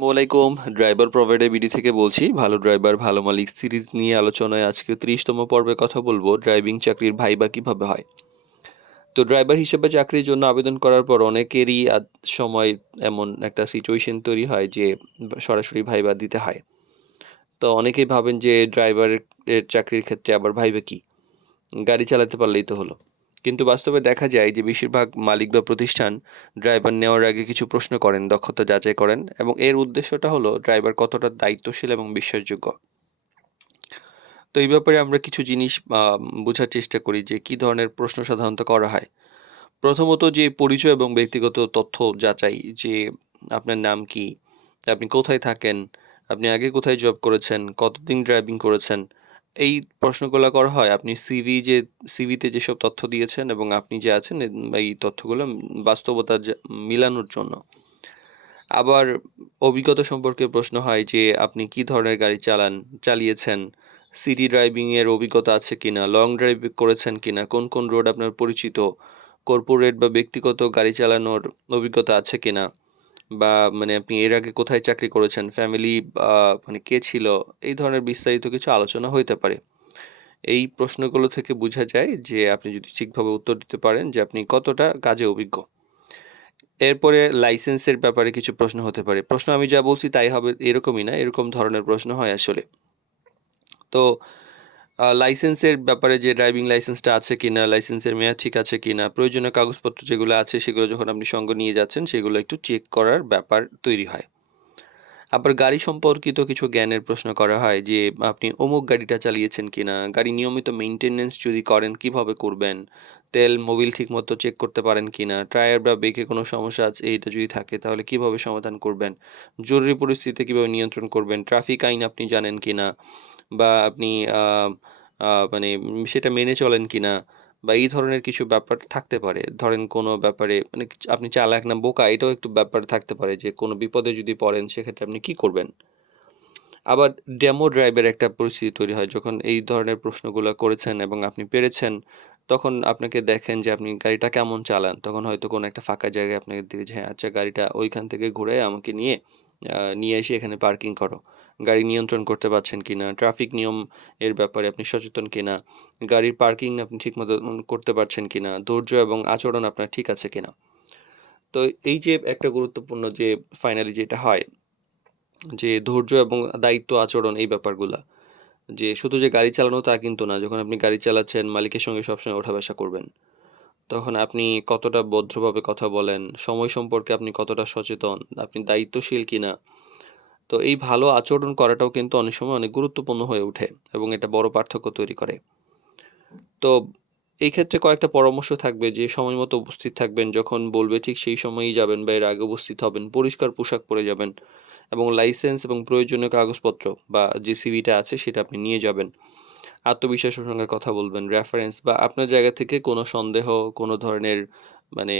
ওয়ালাইকুম। Driver provider BD থেকে বলছি। ভালো ড্রাইভার ভালো মালিক সিরিজ নিয়ে আলোচনায় আজকে ৩০তম পর্বে কথা বলবো ড্রাইভিং চাকরির ভাইবা কিভাবে হয়। তো ড্রাইভার হিসেবে চাকরির জন্য আবেদন করার পর অনেকেরই সময় এমন একটা সিচুয়েশন তৈরি হয় যে সরাসরি ভাইবা দিতে হয়। তো অনেকেই ভাবেন যে ড্রাইভারের চাকরির ক্ষেত্রে আবার ভাইবা কি? গাড়ি চালাতে পারলেই তো হলো। কিন্তু বাস্তবে দেখা যায় যে বেশিরভাগ মালিক বা প্রতিষ্ঠান ড্রাইভার নেওয়ার আগে কিছু প্রশ্ন করেন, দক্ষতা যাচাই করেন এবং এর উদ্দেশ্যটা হলো ড্রাইভার কতটা দায়িত্বশীল এবং বিশ্বাসযোগ্য। তো এই ব্যাপারে আমরা কিছু জিনিস বোঝার চেষ্টা করি যে কী ধরনের প্রশ্ন সাধারণত করা হয়। প্রথমত যে পরিচয় এবং ব্যক্তিগত তথ্য যাচাই, যে আপনার নাম কি? আপনি কোথায় থাকেন? আপনি আগে কোথায় জব করেছেন? কতদিন ড্রাইভিং করেছেন? এই প্রশ্নগুলা করা হয় আপনি সিভিতে যেসব তথ্য দিয়েছেন এবং আপনি যে আছেন এই তথ্যগুলো বাস্তবতা মিলানোর জন্য। আবার অভিজ্ঞতা সম্পর্কে প্রশ্ন হয় যে আপনি কি ধরনের গাড়ি চালিয়েছেন? সিটি ড্রাইভিং এর অভিজ্ঞতা আছে কিনা? লং ড্রাইভ করেছেন কিনা? কোন রোড আপনার পরিচিত? কর্পোরেট বা ব্যক্তিগত গাড়ি চালানোর অভিজ্ঞতা আছে কিনা? বা মানে আপনি এর আগে কোথায় চাকরি করেছেন? ফ্যামিলি মানে কে ছিল? এই ধরনের বিস্তারিত কিছু আলোচনা হইতে পারে। এই প্রশ্নগুলো থেকে বোঝা যায় যে আপনি যদি ঠিকভাবে উত্তর দিতে পারেন যে আপনি কতটা কাজে অভিজ্ঞ। এরপরে লাইসেন্সের ব্যাপারে কিছু প্রশ্ন হতে পারে। প্রশ্ন আমি যা বলছি তাই হবে এরকমই না, এরকম ধরনের প্রশ্ন হয় আসলে। তো লাইসেন্সের ব্যাপারে যে ড্রাইভিং লাইসেন্সটা আছে কিনা, লাইসেন্সের মেয়াদ ঠিক আছে কিনা, প্রয়োজনীয় কাগজপত্র যেগুলো আছে সেগুলো যখন আপনি সঙ্গে নিয়ে যাচ্ছেন সেগুলো একটু চেক করার ব্যাপার তৈরি হয়। আবার গাড়ি সম্পর্কিত কিছু জ্ঞানের প্রশ্ন করা হয় যে আপনি অমুক গাড়িটা চালিয়েছেন কিনা, গাড়ি নিয়মিত মেইনটেনেন্স যদি করেন কিভাবে করবেন, তেল মোবিল ঠিকমতো চেক করতে পারেন কিনা, টায়ার বা ব্রেকে কোনো সমস্যা আছে এইটা যদি থাকে তাহলে কিভাবে সমাধান করবেন, জরুরি পরিস্থিতিতে কিভাবে নিয়ন্ত্রণ করবেন, ট্রাফিক আইন আপনি জানেন কিনা, বা আপনি মানে সেটা মেনে চলেন কিনা, বা এই ধরনের কিছু ব্যাপার থাকতে পারে। ধরেন কোনো ব্যাপারে মানে আপনি চালাক না বোকা এটাও একটু ব্যাপার থাকতে পারে যে কোনো বিপদে যদি পড়েন সেক্ষেত্রে আপনি কি করবেন? আবার ডেমো ড্রাইভের একটা পরিস্থিতি তৈরি হয় যখন এই ধরনের প্রশ্নগুলো করেছেন এবং আপনি পেরেছেন, তখন আপনাকে দেখেন যে আপনি গাড়িটা কেমন চালান। তখন হয়তো কোনো একটা ফাঁকা জায়গায় আপনাকে দিয়ে যে, "হ্যাঁ, আচ্ছা গাড়িটা ওইখান থেকে ঘুরে আমাকে নিয়ে এসে এখানে পার্কিং করো।" গাড়ি নিয়ন্ত্রণ করতে পারছেন কিনা, ট্রাফিক নিয়ম এর ব্যাপারে আপনি সচেতন কিনা, গাড়ির পার্কিং আপনি ঠিকমতো করতে পারছেন কিনা, ধৈর্য এবং আচরণ আপনার ঠিক আছে কিনা। তো এই যে একটা গুরুত্বপূর্ণ যে ফাইনালি যেটা হয় যে ধৈর্য এবং দায়িত্ব আচরণ এই ব্যাপারগুলা। যে শুধু যে গাড়ি চালানো তা কিন্তু না। যখন আপনি গাড়ি চালাচ্ছেন মালিকের সঙ্গে সবসময় ওঠা-বসা করবেন। তখন আপনি কতটা ভদ্রভাবে কথা বলেন, সময় সম্পর্কে আপনি কতটা সচেতন, আপনি দায়িত্বশীল কিনা। তো এই ভালো আচরণ করাটাও কিন্তু অনেক সময় অনেক গুরুত্বপূর্ণ হয়ে ওঠে এবং এটা বড় পার্থক্য তৈরি করে। তো এই ক্ষেত্রে কয়েকটা পরামর্শ থাকবে যে সময় মতো উপস্থিত থাকবেন, যখন বলবে ঠিক সেই সময়েই যাবেন বা এর আগে উপস্থিত হবেন, পরিষ্কার পোশাক পরে যাবেন এবং লাইসেন্স এবং প্রয়োজনীয় কাগজপত্র বা যে সিভিটা আছে সেটা আপনি নিয়ে যাবেন। আত্মবিশ্বাসের সঙ্গে কথা বলবেন, রেফারেন্স বা আপনার জায়গা থেকে কোনো সন্দেহ, কোনো ধরনের মানে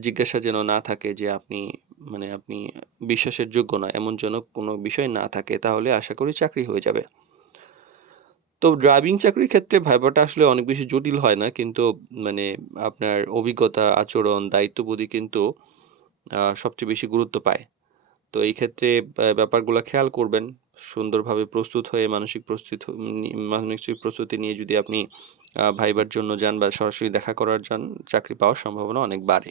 জিজ্ঞাসা যেন না থাকে যে আপনি বিশ্বাসের যোগ্য না, এমন যেন কোনো বিষয় না থাকে, তাহলে আশা করি চাকরি হয়ে যাবে। তো ড্রাইভিং চাকরির ক্ষেত্রে ভাইবাটা আসলে অনেক বেশি জটিল হয় না। কিন্তু মানে আপনার অভিজ্ঞতা, আচরণ, দায়িত্ববোধই কিন্তু সবচেয়ে বেশি গুরুত্ব পায়। তো এই ক্ষেত্রে ব্যাপারগুলা খেয়াল করবেন। সুন্দরভাবে প্রস্তুত হয়ে মানসিক প্রস্তুতি নিয়ে যদি আপনি ভাইবার জন্য যান বা সরাসরি দেখা করার যান, চাকরি পাওয়ার সম্ভাবনা অনেক বাড়ে।